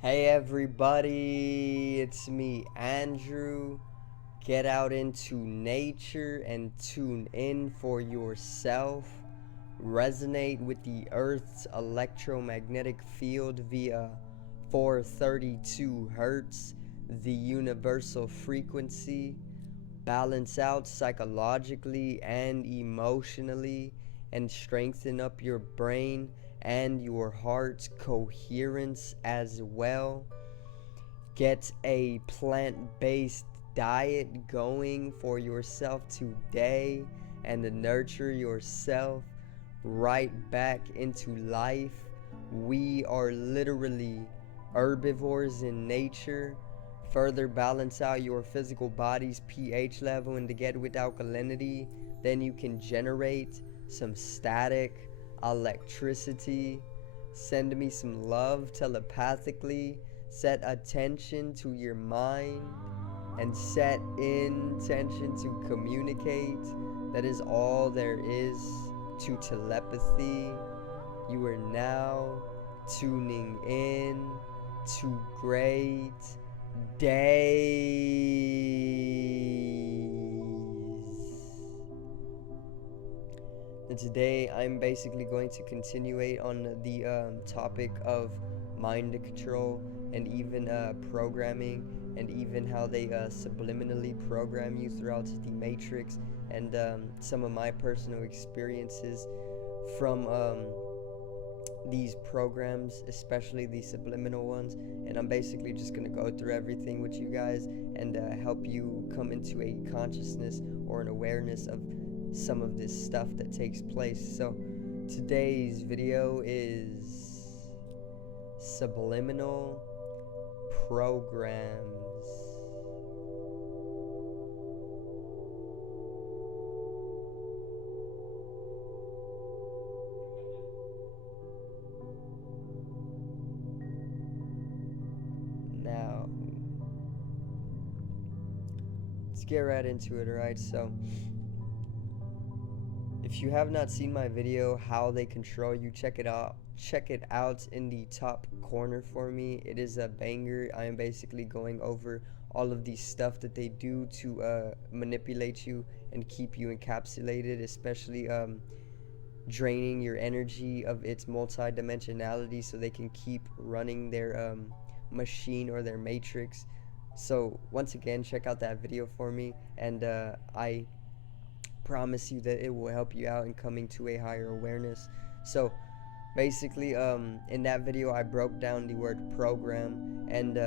Hey everybody, it's me, Andrew. Get out into nature and tune in for yourself. Resonate with the Earth's electromagnetic field via 432 Hertz, the universal frequency. Balance out psychologically and emotionally, and strengthen up your brain and your heart's coherence as well. Get a plant-based diet going for yourself today and nurture yourself right back into life. We are literally herbivores in nature. Further balance out your physical body's pH level and to get with alkalinity, then you can generate some static electricity. Send me some love telepathically. Set attention to your mind and set intention to communicate. That is all there is to telepathy. You are now tuning in to great days. And today I'm basically going to continuate on the topic of mind control and even programming, and even how they subliminally program you throughout the matrix, and some of my personal experiences from these programs, especially the subliminal ones. And I'm basically just going to go through everything with you guys and help you come into a consciousness or an awareness of some of this stuff that takes place. So today's video is subliminal programs. Now, let's get right into it, alright? So, if you have not seen my video, How They Control You, check it out. Check it out in the top corner for me. It is a banger. I am basically going over all of the stuff that they do to manipulate you and keep you encapsulated, especially draining your energy of its multi-dimensionality so they can keep running their machine or their matrix. So once again, check out that video for me, and I promise you that it will help you out in coming to a higher awareness. So basically, in that video I broke down the word program, and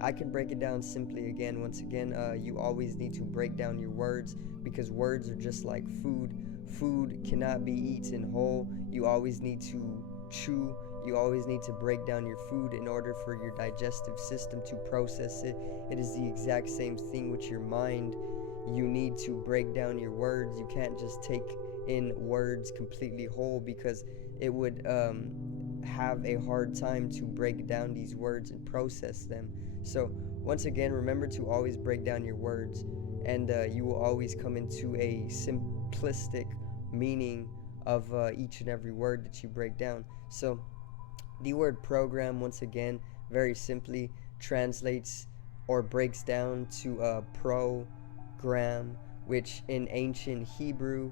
I can break it down simply again. Once again, you always need to break down your words, because words are just like food. Food cannot be eaten whole. You always need to chew. You always need to break down your food in order for your digestive system to process it. It is the exact same thing with your mind. You need to break down your words. You can't just take in words completely whole, because it would have a hard time to break down these words and process them. So once again, remember to always break down your words, and you will always come into a simplistic meaning of each and every word that you break down. So the word program, once again, very simply translates or breaks down to program, which in ancient Hebrew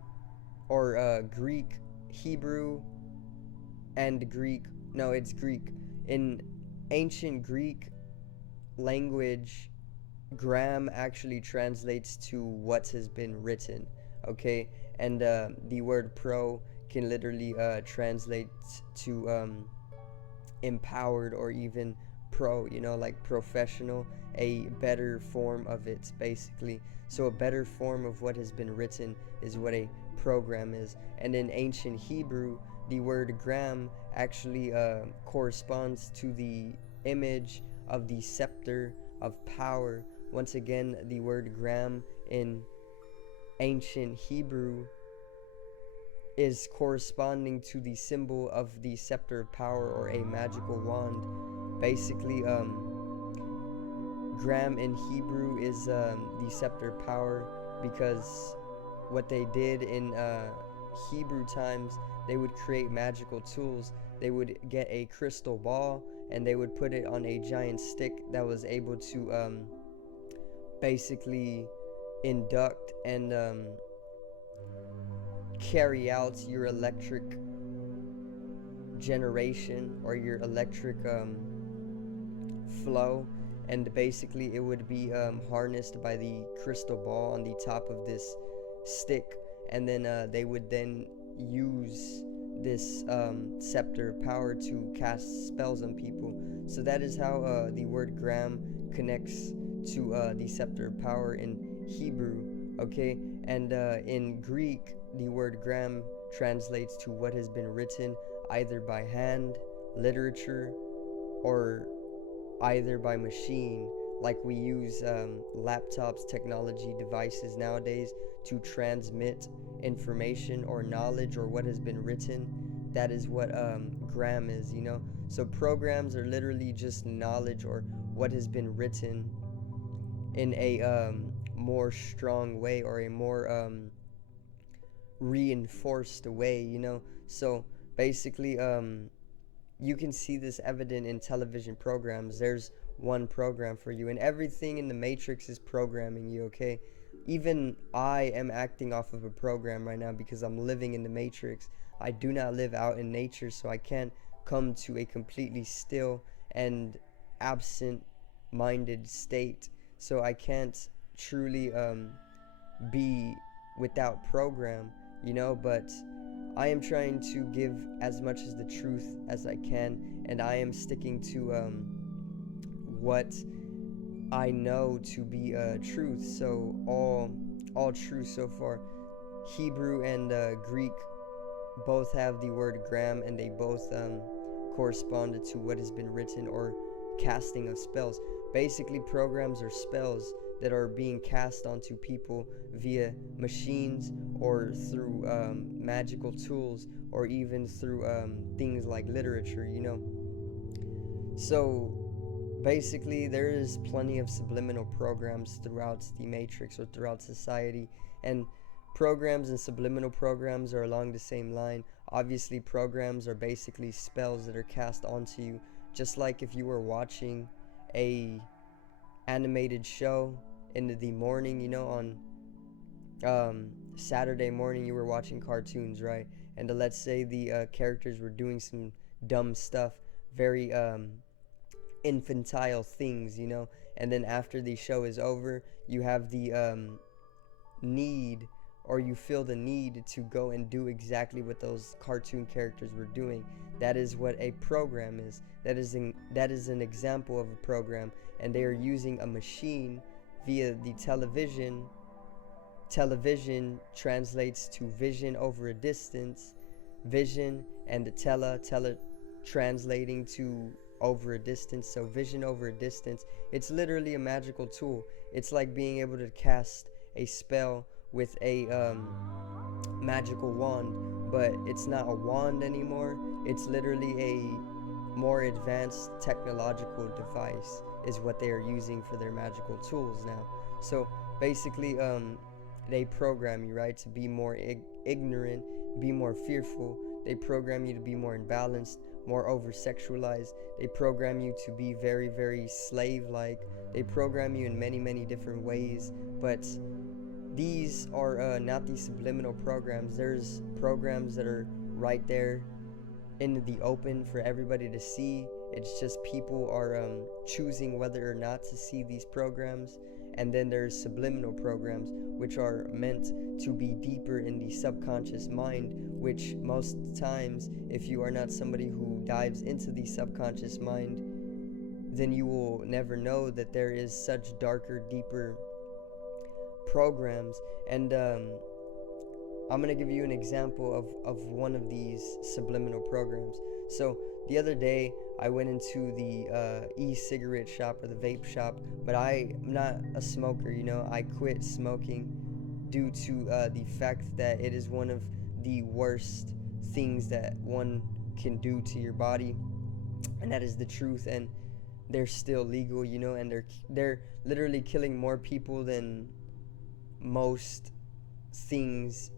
or Greek, Hebrew and Greek, no, it's Greek. In ancient Greek language, gram actually translates to what has been written, okay? And the word pro can literally translate to empowered, or even pro, like professional, a better form of it, basically. So a better form of what has been written is what a program is. And in ancient Hebrew, the word gram actually corresponds to the image of the scepter of power. Once again, the word gram in ancient Hebrew is corresponding to the symbol of the scepter of power, or a magical wand. Basically, gram in Hebrew is the scepter of power, because what they did in Hebrew times, they would create magical tools. They would get a crystal ball and they would put it on a giant stick that was able to basically induct and carry out your electric generation or your electric flow, and basically it would be harnessed by the crystal ball on the top of this stick, and then they would then use this scepter power to cast spells on people. So that is how the word gram connects to the scepter power in Hebrew, okay? And in Greek, the word gram translates to what has been written either by hand, literature, or either by machine, like we use laptops, technology devices nowadays to transmit information or knowledge or what has been written. That is what gram is, you know. So programs are literally just knowledge or what has been written in a more strong way or a more reinforced way, you know. So basically you can see this evident in television programs. There's one program for you, and everything in the matrix is programming you, okay? Even I am acting off of a program right now because I'm living in the matrix. I do not live out in nature, so I can't come to a completely still and absent minded state, so I can't truly be without program, you know. But I am trying to give as much as the truth as I can, and I am sticking to what I know to be truth. So all truth so far. Hebrew and Greek both have the word gram, and they both corresponded to what has been written or casting of spells. Basically, programs are spells that are being cast onto people via machines or through magical tools, or even through things like literature, you know. So basically there is plenty of subliminal programs throughout the matrix or throughout society, and programs and subliminal programs are along the same line. Obviously programs are basically spells that are cast onto you, just like if you were watching a animated show in the morning, you know, on Saturday morning you were watching cartoons, right? And let's say the characters were doing some dumb stuff, very infantile things, you know, and then after the show is over, you have the need, or you feel the need to go and do exactly what those cartoon characters were doing. That is what a program is. That is an example of a program, and they are using a machine via the television. Television translates to vision over a distance, vision, and the tele translating to over a distance. So vision over a distance, it's literally a magical tool. It's like being able to cast a spell with a magical wand, but it's not a wand anymore. It's literally a more advanced technological device is what they are using for their magical tools now. So basically they program you, right, to be more ignorant, be more fearful. They program you to be more imbalanced, more over-sexualized. They program you to be very, very slave-like. They program you in many, many different ways. But these are not the subliminal programs. There's programs that are right there in the open for everybody to see. It's just people are choosing whether or not to see these programs. And then there's subliminal programs, which are meant to be deeper in the subconscious mind, which most times, if you are not somebody who dives into the subconscious mind, then you will never know that there is such darker, deeper programs. And I'm going to give you an example of one of these subliminal programs. So the other day, I went into the e-cigarette shop or the vape shop, but I'm not a smoker, you know. I quit smoking due to the fact that it is one of the worst things that one can do to your body, and that is the truth. And they're still legal, you know, and they're literally killing more people than most things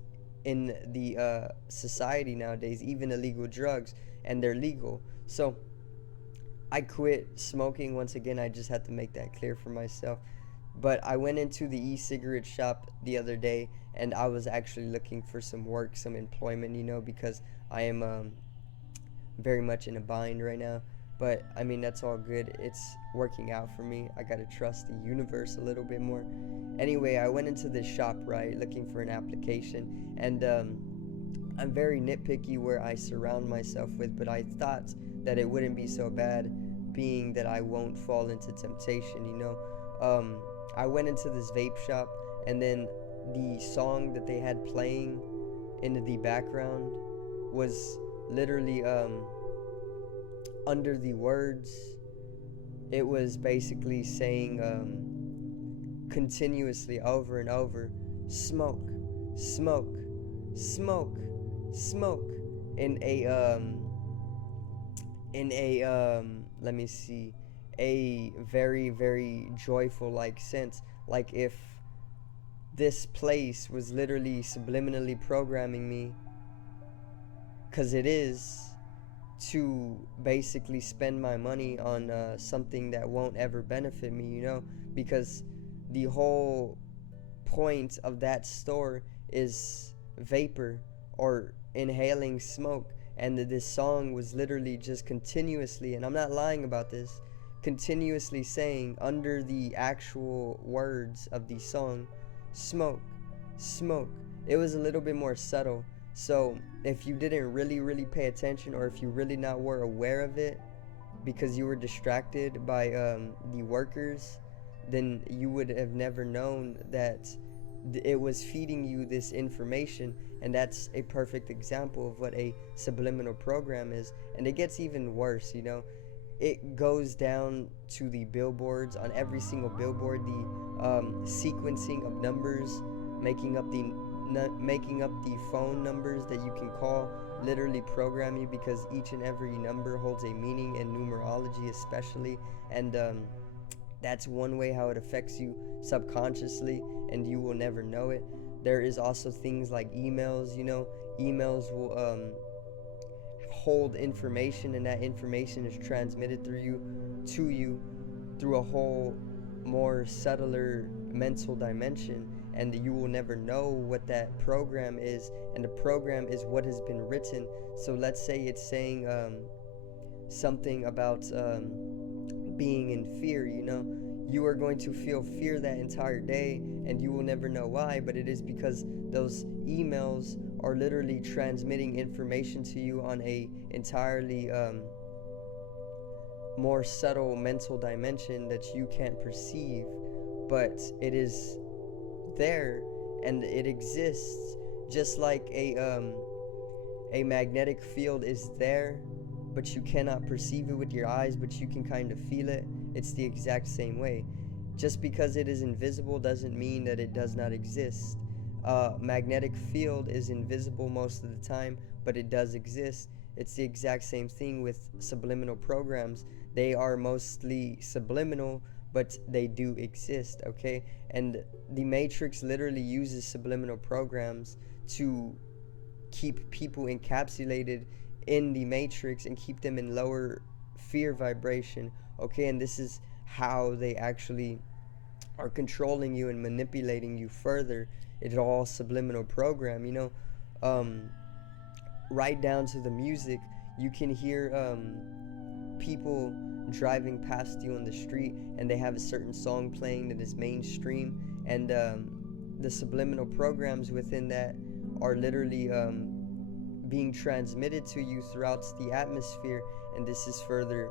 in the society nowadays, even illegal drugs, and they're legal. So I quit smoking. Once again, I just had to make that clear for myself. But I went into the e-cigarette shop the other day, and I was actually looking for some work, some employment, because I am very much in a bind right now. But I mean, that's all good. It's working out for me. I gotta trust the universe a little bit more. Anyway, I went into this shop, right, looking for an application, and I'm very nitpicky where I surround myself with, but I thought that it wouldn't be so bad, being that I won't fall into temptation. I went into this vape shop, and then the song that they had playing in the background was literally under the words. It was basically saying continuously over and over, smoke, smoke, smoke, smoke, in a let me see, a very, very joyful like sense, like if this place was literally subliminally programming me, because it is, to basically spend my money on something that won't ever benefit me, because the whole point of that store is vapor or inhaling smoke. And this song was literally just continuously, and I'm not lying about this, continuously saying under the actual words of the song, smoke, smoke. It was a little bit more subtle. So if you didn't really pay attention, or if you really not were aware of it because you were distracted by the workers, then you would have never known that it was feeding you this information. And that's a perfect example of what a subliminal program is. And it gets even worse. It goes down to the billboards. On every single billboard, the sequencing of numbers, making up the phone numbers that you can call, literally program you, because each and every number holds a meaning, in numerology especially. And that's one way how it affects you subconsciously, and you will never know it. There is also things like emails. Emails will hold information, and that information is transmitted to you through a whole more subtler mental dimension, and you will never know what that program is. And the program is what has been written. So let's say it's saying something about being in fear. You are going to feel fear that entire day, and you will never know why, but it is because those emails are literally transmitting information to you on a entirely more subtle mental dimension that you can't perceive, but it is there, and it exists, just like a magnetic field is there, but you cannot perceive it with your eyes, but you can kind of feel it. It's the exact same way. Just because it is invisible doesn't mean that it does not exist. Magnetic field is invisible most of the time, but it does exist. It's the exact same thing with subliminal programs. They are mostly subliminal, but they do exist, okay? And the Matrix literally uses subliminal programs to keep people encapsulated in the Matrix and keep them in lower fear vibration, okay? And this is how they actually are controlling you and manipulating you further. It's all subliminal program, right down to the music. You can hear people driving past you on the street, and they have a certain song playing that is mainstream, and the subliminal programs within that are literally being transmitted to you throughout the atmosphere. And this is further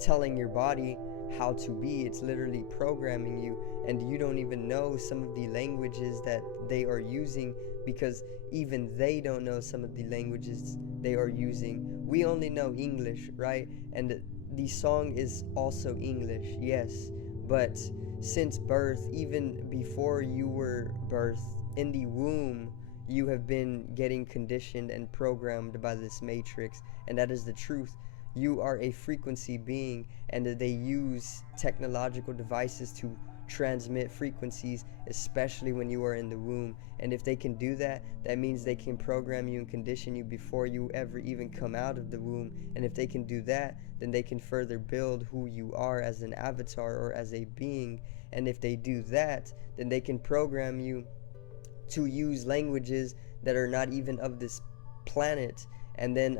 telling your body how to be. It's literally programming you, and you don't even know some of the languages that they are using, because even they don't know some of the languages they are using. We only know English, right? And the song is also English, yes, but since birth, even before you were birthed in the womb, you have been getting conditioned and programmed by this matrix, and that is the truth. You are a frequency being, and they use technological devices to transmit frequencies, especially when you are in the womb. And if they can do that, that means they can program you and condition you before you ever even come out of the womb. And if they can do that, then they can further build who you are as an avatar or as a being. And if they do that, then they can program you to use languages that are not even of this planet. And then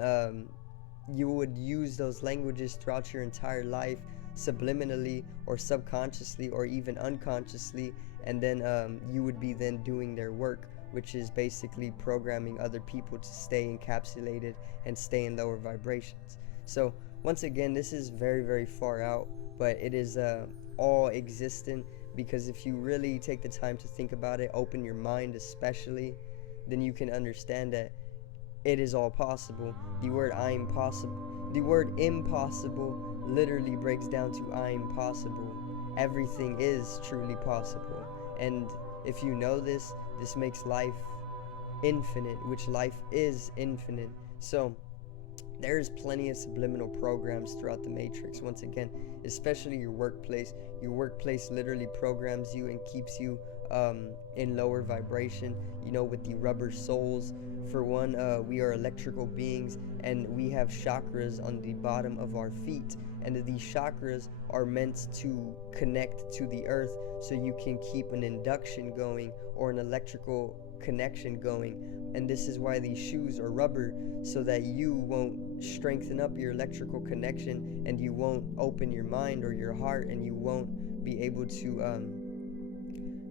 you would use those languages throughout your entire life, subliminally or subconsciously or even unconsciously. And then you would be then doing their work, which is basically programming other people to stay encapsulated and stay in lower vibrations. So once again, this is very, very far out, but it is all existent, because if you really take the time to think about it, open your mind especially, then you can understand that it is all possible. The word impossible literally breaks down to I'm possible. Everything is truly possible. And if you know this, this makes life infinite, which life is infinite. So there's plenty of subliminal programs throughout the matrix. Once again, especially your workplace. Your workplace literally programs you and keeps you in lower vibration, with the rubber soles. For one, we are electrical beings, and we have chakras on the bottom of our feet, and these chakras are meant to connect to the earth, so you can keep an induction going or an electrical connection going. And this is why these shoes are rubber, so that you won't strengthen up your electrical connection, and you won't open your mind or your heart, and you won't be able to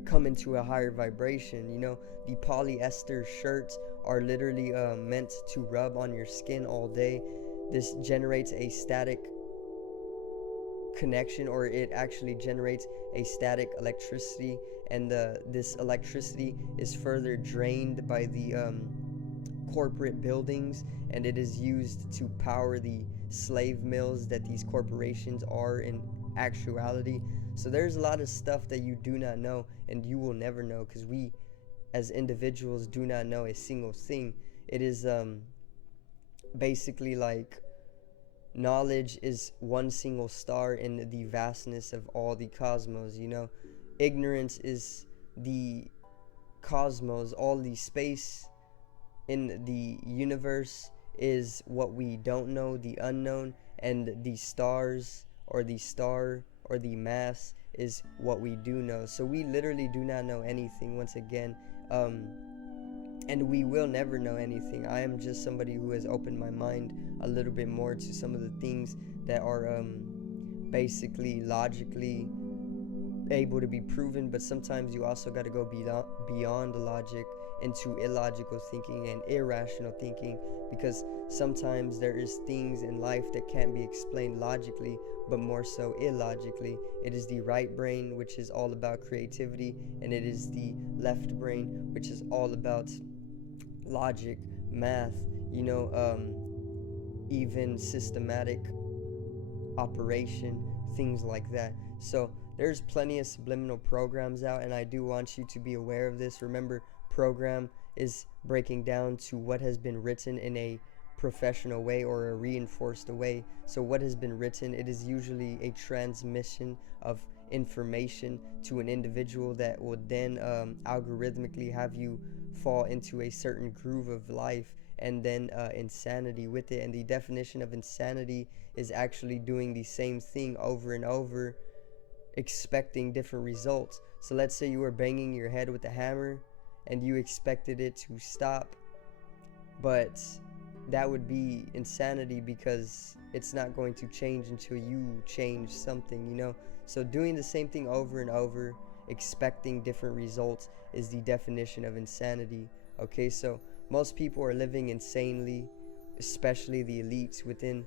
come into a higher vibration. The polyester shirts are literally meant to rub on your skin all day. This generates a static connection, or it actually generates a static electricity, and this electricity is further drained by the corporate buildings, and it is used to power the slave mills that these corporations are in actuality. So there's a lot of stuff that you do not know, and you will never know, because we as individuals do not know a single thing. It is basically like knowledge is one single star in the vastness of all the cosmos. Ignorance is the cosmos. All the space in the universe is what we don't know, the unknown, and the stars or the star or the mass is what we do know. So we literally do not know anything, once again, and we will never know anything. I am just somebody who has opened my mind a little bit more to some of the things that are basically logically able to be proven, but sometimes you also got to go beyond the logic into illogical thinking and irrational thinking, because sometimes there is things in life that can't be explained logically, but more so illogically. It is the right brain, which is all about creativity, and it is the left brain, which is all about logic, math, even systematic operation, things like that. So there's plenty of subliminal programs out, and I do want you to be aware of this. Remember, program is breaking down to what has been written in a professional way or a reinforced way. So what has been written, it is usually a transmission of information to an individual that will then algorithmically have you fall into a certain groove of life, and then insanity with it. And the definition of insanity is actually doing the same thing over and over, expecting different results. So let's say you were banging your head with a hammer and you expected it to stop, but that would be insanity, because it's not going to change until you change something. So doing the same thing over and over, expecting different results, is the definition of insanity. Okay, so most people are living insanely, especially the elites within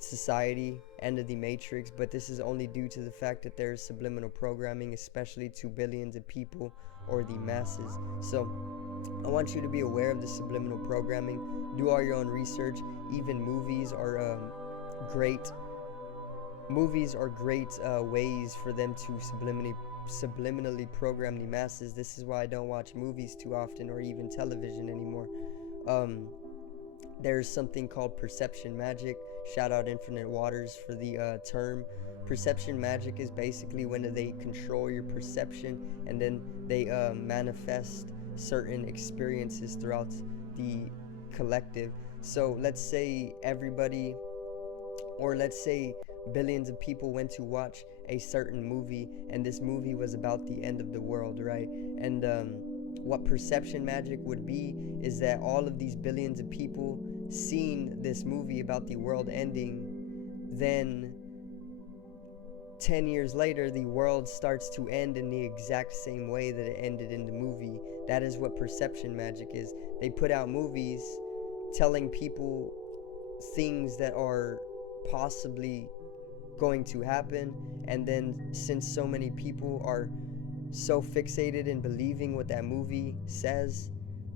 society and the matrix, but this is only due to the fact that there is subliminal programming, especially to billions of people or the masses. So I want you to be aware of the subliminal programming. Do all your own research. Even movies are great ways for them to subliminally program the masses. This is why I don't watch movies too often, or even television anymore. There's something called perception magic, Shout out Infinite Waters for the term. Perception magic is basically when they control your perception, and then they manifest certain experiences throughout the collective. So let's say everybody, or let's say billions of people went to watch a certain movie, and this movie was about the end of the world, right? And what perception magic would be is that all of these billions of people seen this movie about the world ending, then 10 years later the world starts to end in the exact same way that it ended in the movie. That is what perception magic is. They put out movies telling people things that are possibly going to happen, and then since so many people are so fixated in believing what that movie says,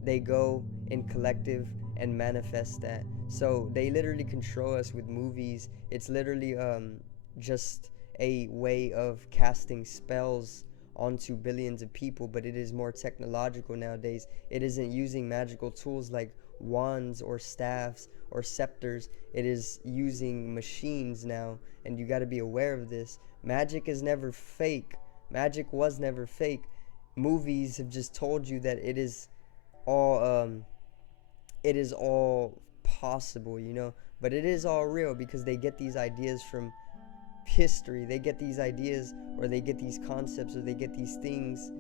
they go in collective and manifest that. So they literally control us with movies. It's literally just a way of casting spells onto billions of people, but it is more technological nowadays. It isn't using magical tools like wands or staffs or scepters. It is using machines now, and you got to be aware of this. Magic is never fake. Magic was never fake. Movies have just told you that it is all possible, you know, but it is all real because they get these ideas from history. They get these ideas, or they get these concepts, or they get these things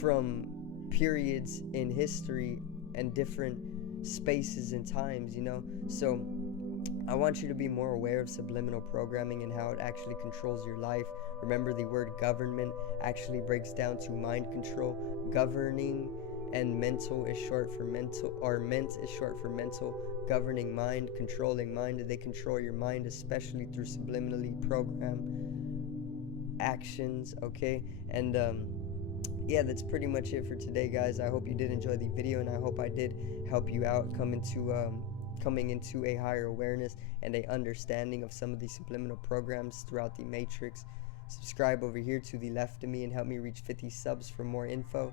from periods in history and different spaces and times, you know. So I want you to be more aware of subliminal programming and how it actually controls your life. Remember, the word government actually breaks down to mind control. Governing and mental is short for mental, or ment is short for mental. Governing mind, controlling mind. They control your mind, especially through subliminally program actions, okay? And yeah, that's pretty much it for today, guys. I hope you did enjoy the video, and I hope I did help you out coming into a higher awareness and a understanding of some of the subliminal programs throughout the matrix. Subscribe over here to the left of me and help me reach 50 subs for more info.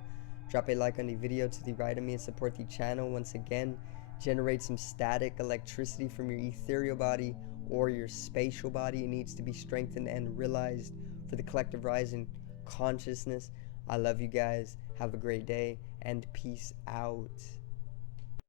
Drop a like on the video to the right of me and support the channel. Once again, generate some static electricity from your ethereal body or your spatial body. It needs to be strengthened and realized for the collective rise in consciousness. I love you guys. Have a great day, and peace out.